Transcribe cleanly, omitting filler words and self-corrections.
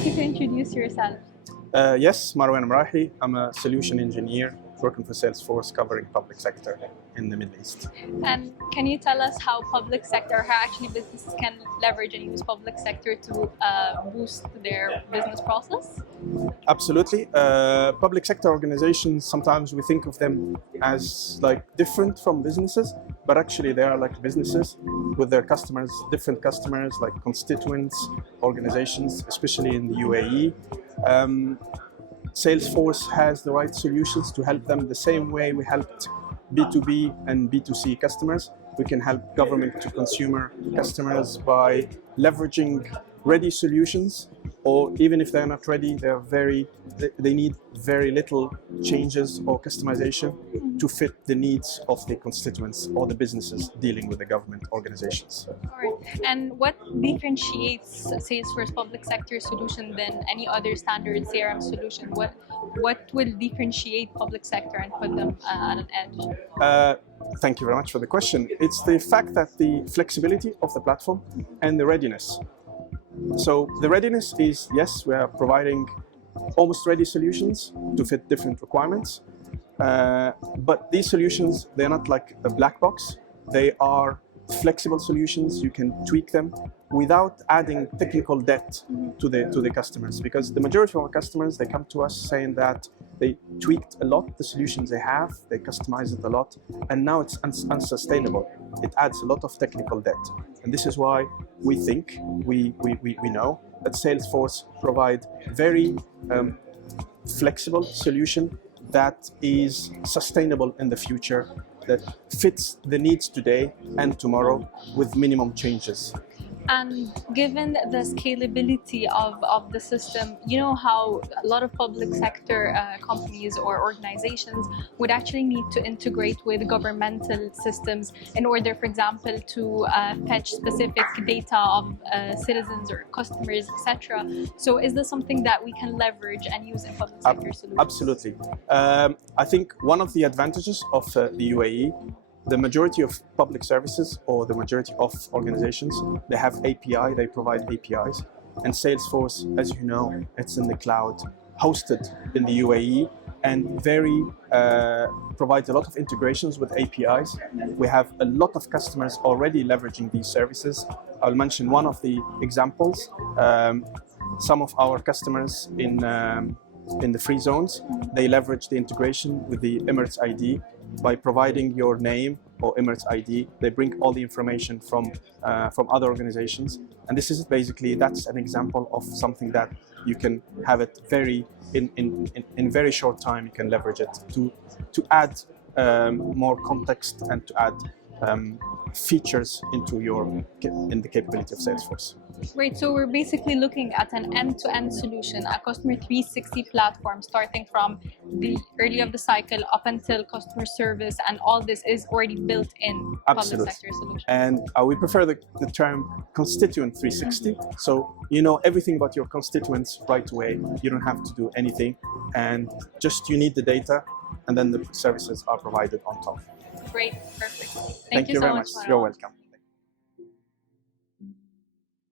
ask you to introduce yourself? Yes, Marouane Mraihi. I'm a solution engineer working for Salesforce covering public sector in the Middle East. And can you tell us how public sector, how actually businesses can leverage and use public sector to boost their business process? Absolutely. Public sector organizations, sometimes we think of them as like different from businesses, but actually they are like businesses with their customers, different customers like constituents, organizations, especially in the UAE. Salesforce has the right solutions to help them the same way we helped B2B and B2C customers. We can help government to consumer customers by leveraging ready solutions, or even if they're not ready, they need very little changes or customization to fit the needs of the constituents or the businesses dealing with the government organizations. All right. And what differentiates Salesforce public sector solution than any other standard CRM solution? What will differentiate public sector and put them at an edge? Thank you very much for the question. It's the fact that the flexibility of the platform and the readiness. So the readiness is, yes, we are providing almost ready solutions to fit different requirements. But these solutions, they're not like a black box. They are flexible solutions. You can tweak them without adding technical debt to the customers, because the majority of our customers, they come to us saying that they tweaked a lot the solutions they have, they customized it a lot, and now it's unsustainable. It adds a lot of technical debt. And this is why we think, we know that Salesforce provide very flexible solution that is sustainable in the future, that fits the needs today and tomorrow with minimum changes. And given the scalability of the system, you know how a lot of public sector companies or organizations would actually need to integrate with governmental systems in order, for example, to fetch specific data of citizens or customers, etc. So is this something that we can leverage and use in public sector solutions? Absolutely. I think one of the advantages of the UAE, the majority of public services or the majority of organizations, they have API, they provide APIs. And Salesforce, as you know, it's in the cloud, hosted in the UAE, and provides a lot of integrations with APIs. We have a lot of customers already leveraging these services. I'll mention one of the examples. Some of our customers in the free zones, they leverage the integration with the Emirates ID. By providing your name or Emirates ID, they bring all the information from other organizations, and this is basically, that's an example of something that you can have it in very short time. You can leverage it to add more context and to add features in the capability of Salesforce. Right, so we're basically looking at an end-to-end solution, a customer 360 platform, starting from the early of the cycle up until customer service, and all this is already built in public sector solution. And we prefer the term constituent 360. So you know everything about your constituents right away. You don't have to do anything, and just you need the data, and then the services are provided on top. Great, perfect. Thank you very much. You're welcome.